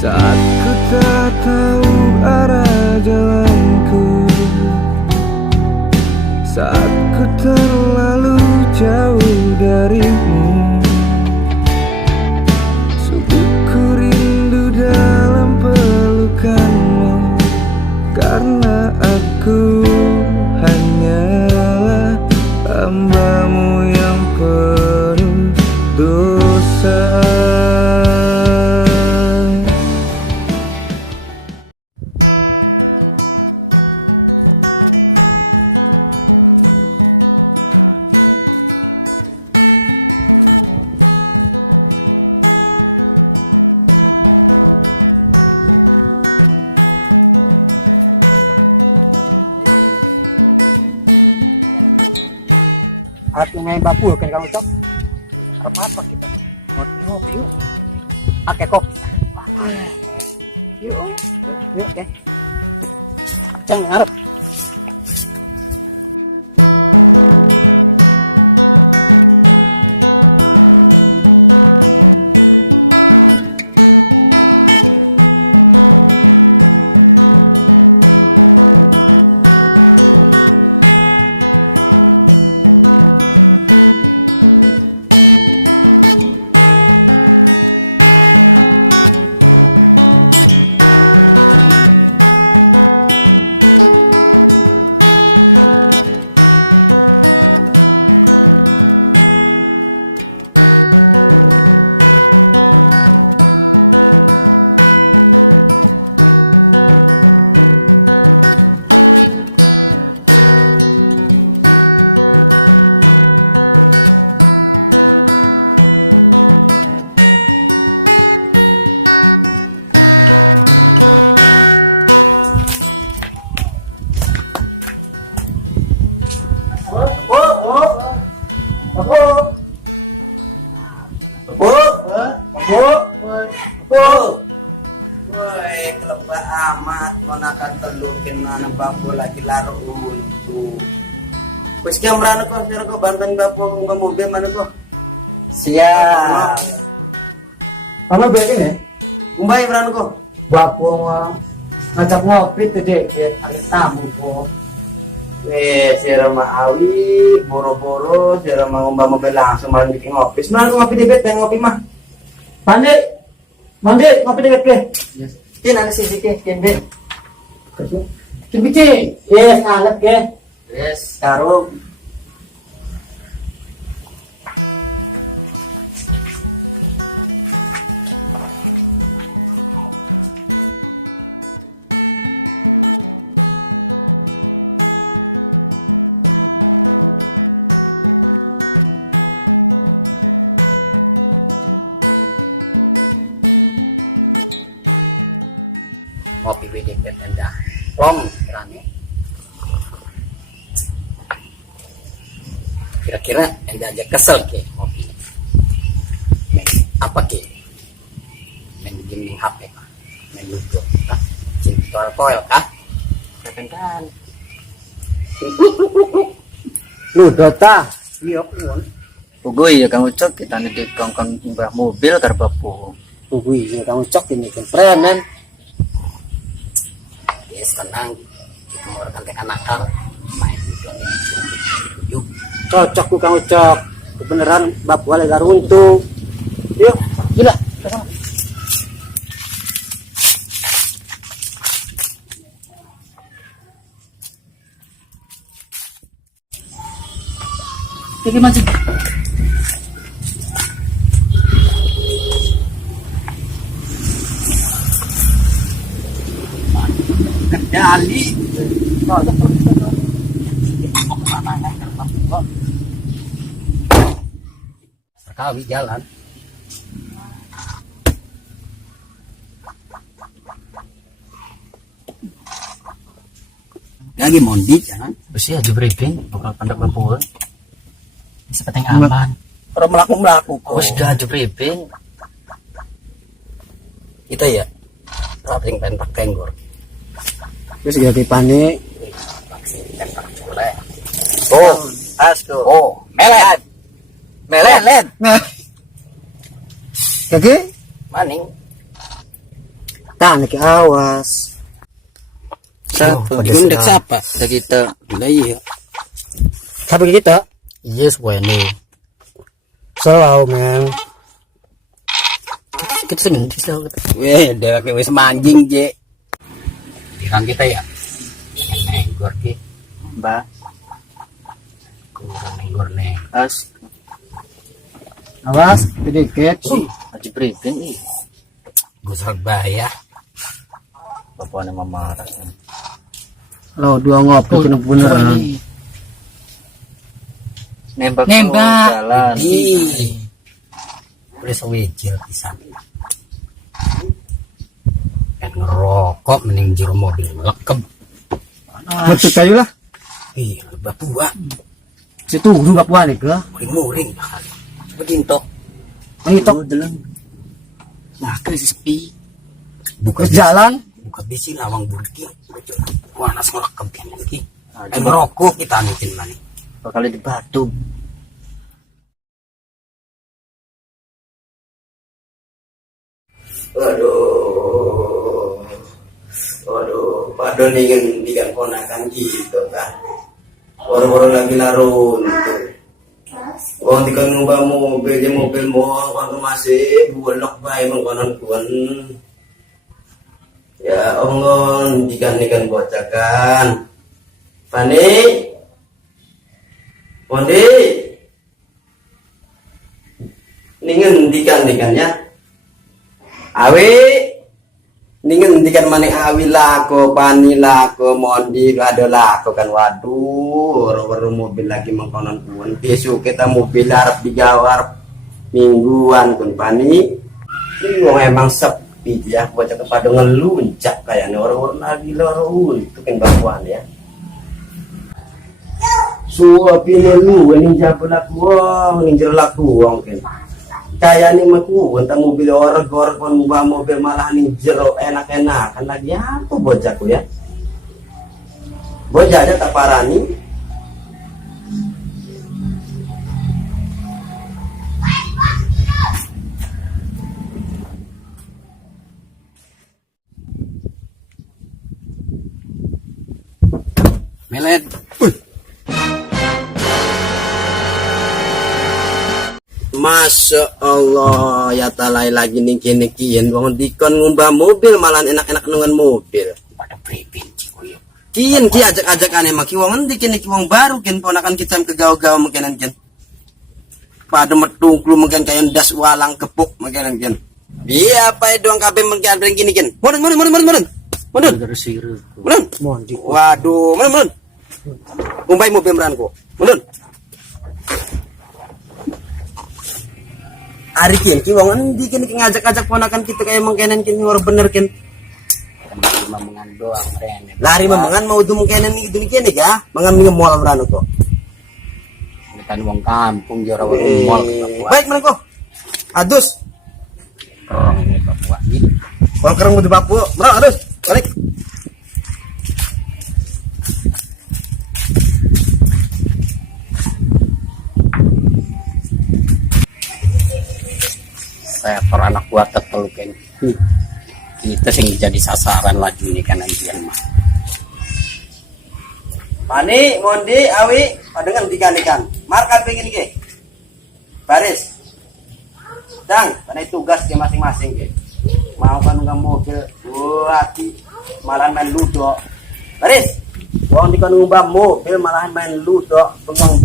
Saat ku tak tahu arah jalanku, saat ku terlalu jauh darimu, sungguh ku rindu dalam pelukanmu. Karena aku hanyalah hambamu yang penuh dosa. Aku main bapu kan kamu cok. Apa kita? Ngopi yuk. Pakai kopi. Yuk. Yuk deh. Cang ngarep. Woi, kelebah amat monakan telukin anak bapu lagi laro untuk. Wis ki amrane kok sira kok bantuin bapu nggo mobil mana kok. Siap. Kamu begini? Kumbai mrane kok. Bapu ngajak ngopi tuh dek. Ada tamu kok. Sira awi boro-boro sira ngombah mobil langsung malah bikin ngopi. Sebenarnya ngopi di bed ngopi mah. Mandi, ngopi deket ke? Yes. Tin ada sisi ke, tin. Cibici, yes, alat ke? Yes, karo. Ngopi wedek endah. Plong kirane. Kira-kira endah aja kesel ke ngopi. Apa ke? Main game HP kah? Main ludo kah? Cinta koil kah? Kepentan. Ludo ta? Iya pun. Pugui ya kamu cok kita nih di kongkong mbah mobil karbapu. Pugui ya kamu cok ini kan preman. Yes tenang kita mau rekan tekan nakal main ludo ini yuk. Cocok ku kamu cok. Kebeneran bab wale garuntu. Yuk, gila. Ini macam kendali. Sekali jalan. Lagi mondi jangan. Bersih aja briefing bakal pendak bapu. Sepenting aman. Orang melaku kok. Oh, sudah aja briefing. Kita ya. Paling pentak kenggor. Terus ganti panik. Pentak culek. Oh, astu. Oh, melet. Nah. Kaki? Maning. Tan ke awas. Siapa? Pedes Gundak lah. siapa? Kita. Lah iya. Siapa kita? Yes, bueno. Selalu men. Kita sendiri selalu. Weh, dia kayak wis manjing, Je. Dirang kita ya. Nenggor ki. Mbak, Kurang nenggor nih. as Awas, sedikit. aja briefing ih. Gue Surabaya. Bapaknya marah. Lo dua ngopi bener-bener. Nembak. Nembak. Jalan. Ih. Udah sewejil pisan. Dan ngerokok mending jero mobil lekep. Betul kayu lah. Iya, bapua. Situ dulu gak puan ke. Muring-muring bakal. Beginto. Mengitok Nah, ke sepi. Buka terus jalan. buka bisi lawang burki. Wah, nas ngerekam kan lagi. Ngerokok kita anutin mana. Bakal di batu. Waduh, padahal ingin ponakan gitu kan. Orang-orang lagi larun tuh. Wong dikan ngubah mobil mohon kan masih bulok bae mengkonon kuan. Ya Allah, dikan bocakan. Pani. Mondi. Ningen dikan ya. Awi ningen dikan maning awi lako pani lako mondi ada lako kan waduh orang mobil lagi mengkonon pun besok kita mobil arep digawar mingguan kun pani wong emang sepi ya bocah kepada ngeluncak kayaknya orang-orang lagi lorun itu kan bakuan ya suapi lu ini jago laku wong ini jero laku wong kan kayak nih maku tentang mobil orang kon mbah mobil malah nih jero enak-enak kan lagi apa bocahku ya bocah aja tak parani Melet. Masya Allah ya talai lagi nih kini wong dikon ngumbah mobil malah enak-enak nungan mobil Pada pripin cikoyo. kian ki ajak-ajakan emang ki wong endi kini ki wong baru kin ponakan kita ke gawe-gawe mungkin kin pada metungklu mungkin kayak das walang kepuk mungkin kin iya apa doang kabeh mungkin ada gini kin mundur Gersiru. waduh mundur umpai mobil meranku mundur Ari ki wong endi ki ngajak-ajak ponakan kita kayak mengkenen kin ngor bener kin Cuma mengandung rene. lari memangan mau tuh mengkenen itu nih kene ya mangan minum mall merano kok Bukan wong kampung jora wong mall. baik mereka adus Orang ini Papua. kalau kereng di Papua merang adus balik Saya per anak buat tetelukin. Kita sing jadi sasaran lagi nih kan anjian mah. Mani, Mondi, Awi, dengan ikan-ikan. Markan pengen ke. Baris. Dang, pada tugas ke masing-masing ke. Mau kan nggak mobil, hati malahan main ludo. Baris. Wong di kan ngubah mobil malahan main ludo, bengong